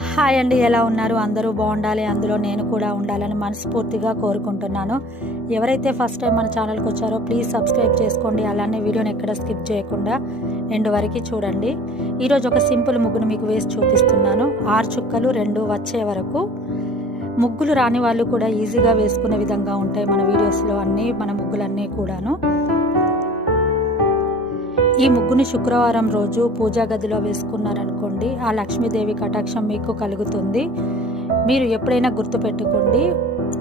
Hi అండి, ఎలా ఉన్నారు? అందరూ బాగుండాలి, అందులో నేను కూడా ఉండాలని మనస్ఫూర్తిగా కోరుకుంటున్నాను. ఎవరైతే ఫస్ట్ టైం మన ఛానల్కి వచ్చారో ప్లీజ్ సబ్స్క్రైబ్ చేసుకోండి. అలానే వీడియోని ఎక్కడ స్కిప్ చేయకుండా ఎండ్ వరకు చూడండి. ఈరోజు ఒక సింపుల్ ముగ్గును మీకు వేసి చూపిస్తున్నాను. 6 చుక్కలు 2 వచ్చే వరకు. ముగ్గులు రాని వాళ్ళు కూడా ఈజీగా వేసుకునే విధంగా ఉంటాయి మన వీడియోస్లో అన్నీ, మన ముగ్గులన్నీ కూడాను. ఈ ముగ్గుని శుక్రవారం రోజు పూజా గదిలో వేసుకున్నారనుకోండి, ఆ లక్ష్మీదేవి కటాక్షం మీకు కలుగుతుంది. మీరు ఎప్పుడైనా గుర్తుపెట్టుకోండి,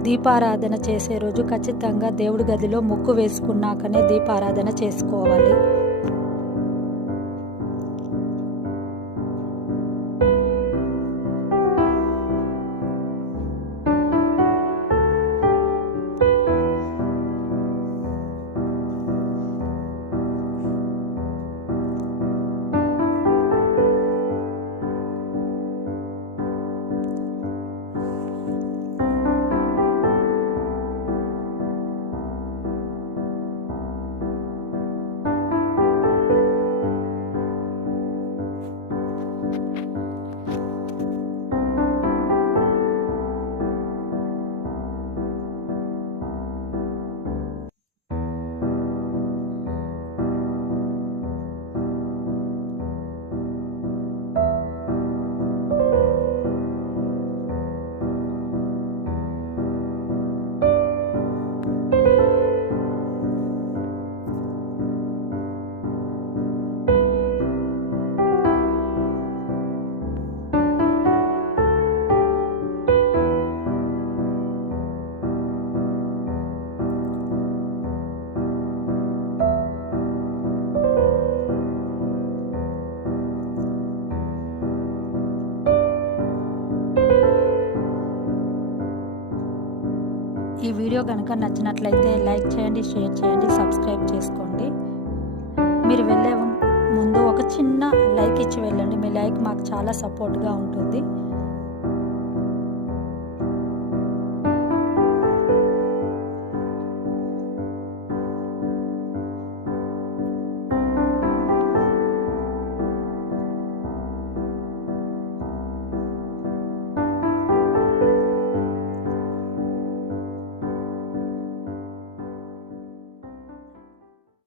దీపారాధన చేసే రోజు ఖచ్చితంగా దేవుడి గదిలో ముగ్గు వేసుకున్నాకనే దీపారాధన చేసుకోవాలి. ఈ వీడియో కనుక నచ్చినట్లయితే లైక్ చేయండి, షేర్ చేయండి, సబ్స్క్రైబ్ చేసుకోండి. మీరు వెళ్ళే ముందు ఒక చిన్న లైక్ ఇచ్చి వెళ్ళండి. మీ లైక్ మాకు చాలా సపోర్ట్గా ఉంటుంది.